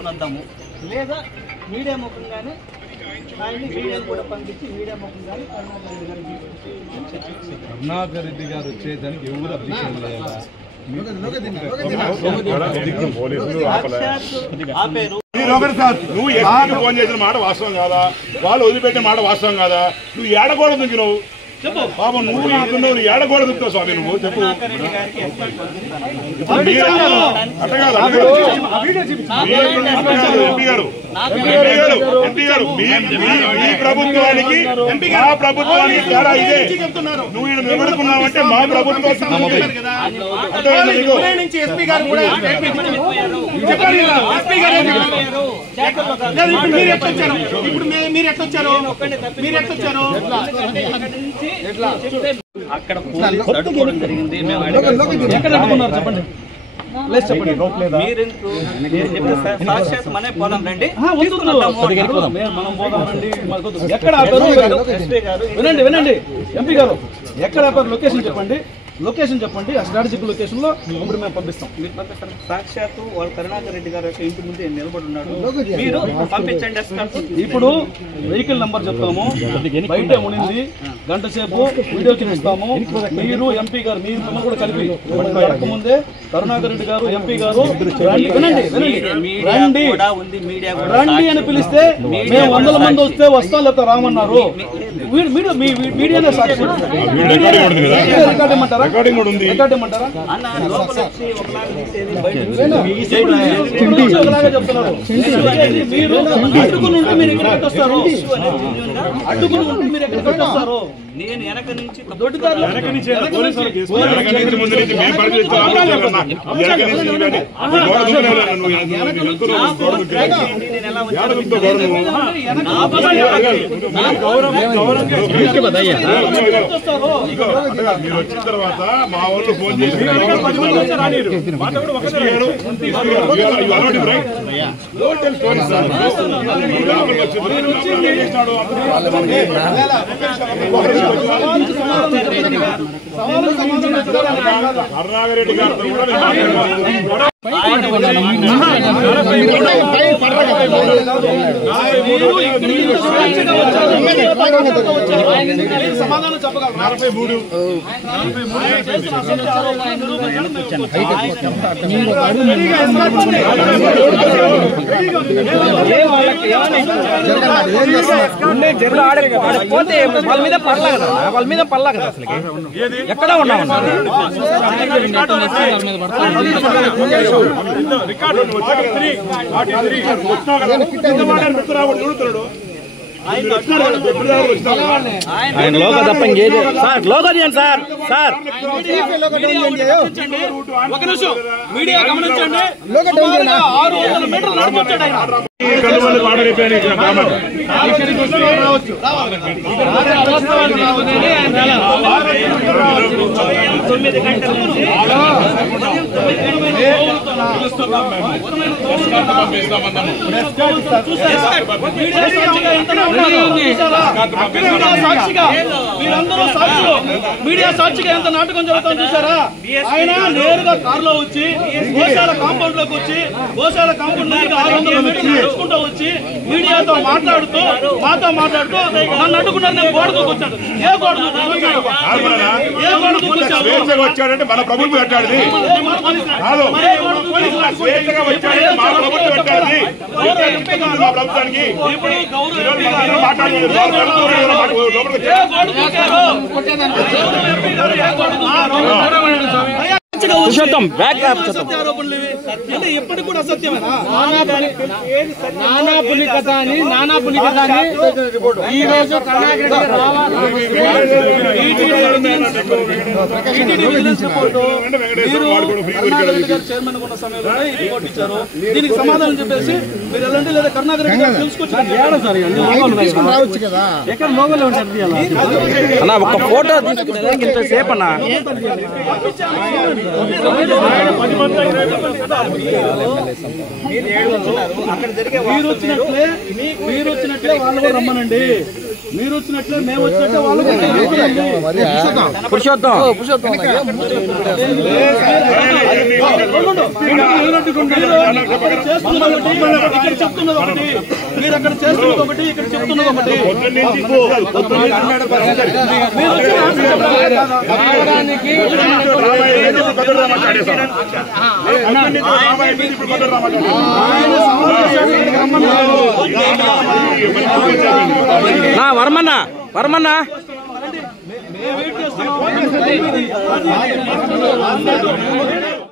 తీసుకుని వద్దాము, లేదా మీడియా ముఖంగానే ఆయన్ని మీడియాను కూడా పంపించి మీడియా ముఖంగానే కరుణాకర్ రెడ్డి గారు వచ్చేదానికి ఎవరు అభిషేకం లేదా? నువ్వు ఎస్పీకి ఫోన్ చేసిన మాట వాస్తవం కాదా? వాళ్ళు వదిలిపెట్టిన మాట వాస్తవం కాదా? నువ్వు ఏడకూడదు నువ్వు చెప్పు పాపం, నువ్వు నాకున్నావు, నువ్వు ఏడకూడదు దుక్కుతావు స్వామి, నువ్వు చెప్పు. ఎంపీ గారు మీ ప్రభుత్వానికి మా ప్రభుత్వానికి తేడా ఇదే. నువ్వు ఈయన నిలబడుకున్నావంటే మా ప్రభుత్వం అక్కడ అడ్డుకోవడం జరిగింది. మేము అడుగుతున్నారు చెప్పండి, మీరెందుకు సాక్షాత్ మనే పోదాం రండి, మనం పోదాం రండి. ఎక్కడ వినండి వినండి ఎంపీ గారు, ఎక్కడ లొకేషన్ చెప్పండి, లొకేషన్ చెప్పండి. ఆ స్ట్రాటజిక్ లొకేషన్ లో ఇప్పుడు మేము పంపిస్తాం. మీరు పంపిస్తారు. సాక్షాత్తు వాళ్ళు కరుణాకర్ రెడ్డి గారు ఇంటి ముందు నిలబడి ఉన్నాడు, మీరు పంపించండి. ఇప్పుడు వెహికల్ నంబర్ చెప్తాము, బయట మునింది, గంట సేపు వీడియో చూపిస్తాము. మీరు ఎంపీ గారు, మీరు మిమ్మల్ని కూడా కలిపి ఎడక ముందే కరుణాకర్ రెడ్డి గారు ఎంపీ గారు వినండి రండి రండి అని పిలిస్తే మేము 100 మంది వస్తే వస్తాం, లేకపోతే రామన్నారు. మీడియానే సాక్షి. రికార్డ్ ఇమ్మంటారా? ఒకలాగా చెప్తున్నారు. మీరు అడ్డుకుని ఉంటే మీరు ఎక్కడికి వస్తారు? అడ్డుకుని ఉంటే మీరు ఎక్కడికి వస్తారు? నేను వెనక నుంచి మీరు వచ్చిన తర్వాత మా వాళ్ళు ఫోన్ చేసి కరుణాకర్ రెడ్డి గారితో కూడా సమాధానం చెప్పగలరు. 43 పోతే వాళ్ళ మీద పడలా కదా, వాళ్ళ మీద పడలా కదా. అసలు ఎక్కడ ఉన్నాం ఆయన లోగో తప్ప ఇంకేది సార్, లోగో తీయండి సార్. సార్ ఒక నిమిషం మీడియా గమనించండి, 600 మీటర్లు నడిచొచ్చాడు ఆయన. 9 గంటల నుంచి మీడియా సాక్షిగా ఎంత నాటకం జరుగుతుందో చూసారా? ఆయన నేరుగా కారులో వచ్చి గోశాల కాంపౌండ్ లోకి వచ్చి గోశాల కాంపౌండ్ నుంచి 600 మీటర్లు నడుచుకుంటూ వచ్చి మీడియాతో మాట్లాడుతూ మాతో మాట్లాడుతూ నన్ను అడ్డుకున్నారు. నేను గోడకు వచ్చాను. ఏ గోడకు వచ్చాడంటే మన ప్రభుత్వం పెట్టాడు. మా ప్రభుత్వానికి ఎప్పటికి కూడా అసత్యమేనా? నానా పులి కథ అని ఈ రోజు చైర్మన్ ఉన్న సమయంలో రిపోర్ట్ ఇచ్చారు. దీనికి సమాధానం చెప్పేసి మీరు వెళ్ళండి, లేదా కరుణాకర్ రెడ్డి గారు తెలుసుకొచ్చి ఎక్కడ లోగోలో ఉంటారు అన్న. ఒక ఫోటో తీసుకునేదానికి ఇంతసేపు అన్న. మీరు వచ్చినట్లే వాళ్ళు రమ్మనండి. మీరు వచ్చినట్లే మేము వచ్చినట్లే వాళ్ళు ఇక్కడ చెప్తున్నది ఒకటి, మీరు అక్కడ చేస్తున్నది ఒకటి, ఇక్కడ చెప్తున్నది ఒకటి. వర్మన్నా